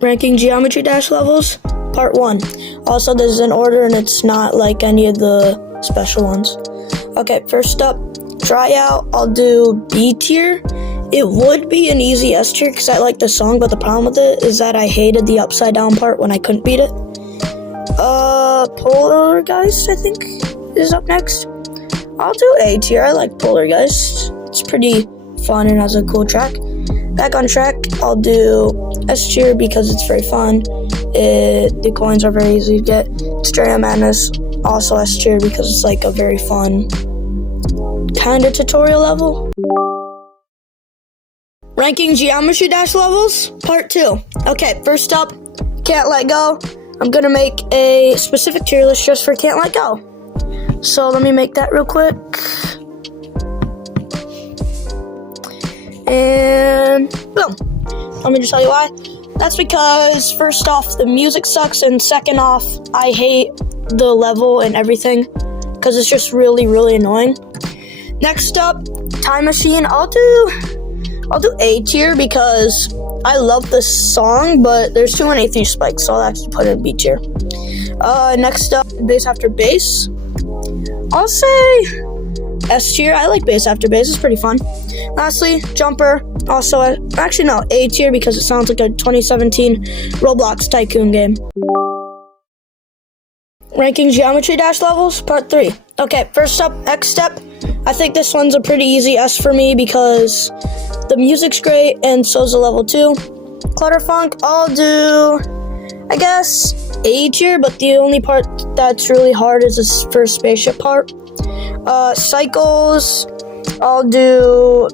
Ranking Geometry Dash levels, part 1. Also, this is in order and it's not like any of the special ones. Okay, first up, tryout, I'll do B tier. It would be an easy S tier because I like the song, but the problem with it is that I hated the upside down part when I couldn't beat it. Poltergeist, I think, is up next. I'll do A tier. I like Poltergeist. It's pretty fun and has a cool track. Back on track, I'll do S tier because it's very fun. The coins are very easy to get. Stereo Madness, also S tier because it's like a very fun kind of tutorial level. Ranking Geometry Dash levels, part 2. Okay, first up, Can't Let Go. I'm gonna make a specific tier list just for Can't Let Go. So let me make that real quick. And boom. Let me just tell you why. That's because first off, the music sucks, and second off, I hate the level and everything because it's just really, really annoying. Next up, Time Machine. I'll do A tier because I love the song, but there's too many 3 spikes, so I'll actually put it in B tier. Next up, Bass After Bass. I'll say S tier. I like Bass After Bass. It's pretty fun. Lastly, Jumper. Also, actually no, A tier because it sounds like a 2017 Roblox Tycoon game. Ranking Geometry Dash levels, part 3. Okay, first up, X Step. I think this one's a pretty easy S for me because the music's great and so's the level 2. Clutterfunk, I'll do, I guess, A tier, but the only part that's really hard is this first spaceship part. Cycles, I'll do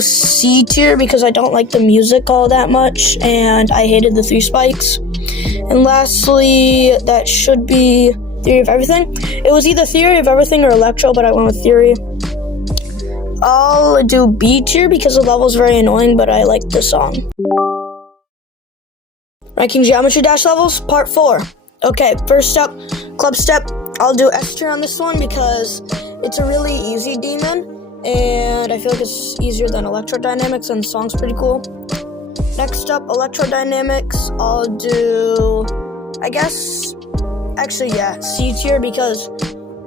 C tier because I don't like the music all that much and I hated the 3 spikes. And lastly, that should be Theory of Everything. It was either Theory of Everything or Electro, but I went with Theory. I'll do B tier because the level's very annoying, but I like the song. Ranking Geometry Dash levels, part 4. Okay, first up, Club Step. I'll do S tier on this one because it's a really easy demon, and I feel like it's easier than Electrodynamics, and the song's pretty cool. Next up, Electrodynamics. I'll do, I guess, actually, yeah, C tier because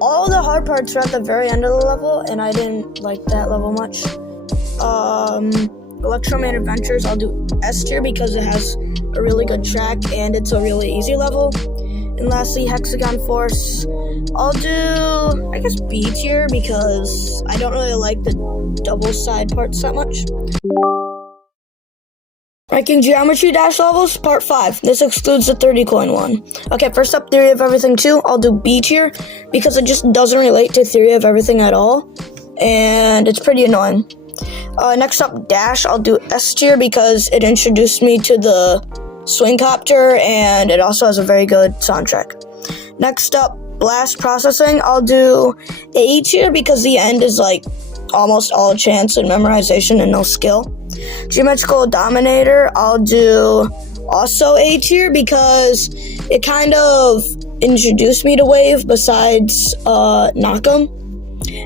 all the hard parts are at the very end of the level, and I didn't like that level much. Electroman Adventures, I'll do S tier because it has a really good track and it's a really easy level. And lastly, Hexagon Force, I'll do, I guess, B tier because I don't really like the double side parts that much. Ranking Geometry Dash levels, part 5. This excludes the 30 coin one. Okay, first up, Theory of Everything 2. I'll do B tier because it just doesn't relate to Theory of Everything at all, and it's pretty annoying. Next up, Dash. I'll do S tier because it introduced me to the Swing Copter, and it also has a very good soundtrack. Next up, Blast Processing. I'll do A tier because the end is like almost all chance and memorization and no skill. Geometrical Dominator, I'll do also A tier because it kind of introduced me to Wave besides Knock'em.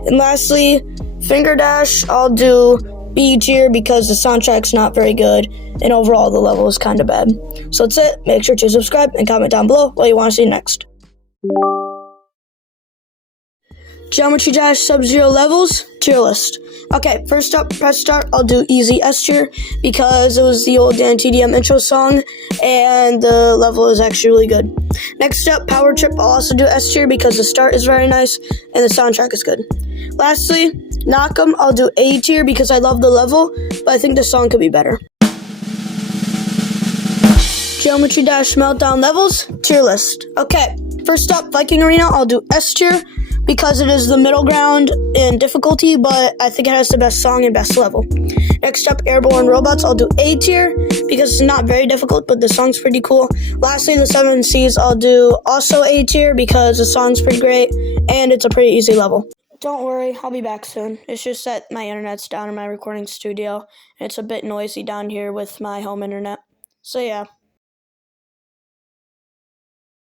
And lastly, Finger Dash, I'll do B tier because the soundtrack's not very good and overall the level is kind of bad. So that's it. Make sure to subscribe and comment down below what you want to see next. Geometry Dash Sub-Zero levels, tier list. Okay, first up, Press Start. I'll do easy S tier because it was the old Dan TDM intro song and the level is actually really good. Next up, Power Trip. I'll also do S tier because the start is very nice and the soundtrack is good. Lastly, Knock'em. I'll do A tier because I love the level, but I think the song could be better. Geometry Dash Meltdown levels, tier list. Okay, first up, Viking Arena. I'll do S tier because it is the middle ground in difficulty, but I think it has the best song and best level. Next up, Airborne Robots. I'll do A tier because it's not very difficult, but the song's pretty cool. Lastly, the 7 Seas. I'll do also A tier because the song's pretty great and it's a pretty easy level. Don't worry, I'll be back soon. It's just that my internet's down in my recording studio, and it's a bit noisy down here with my home internet. So yeah.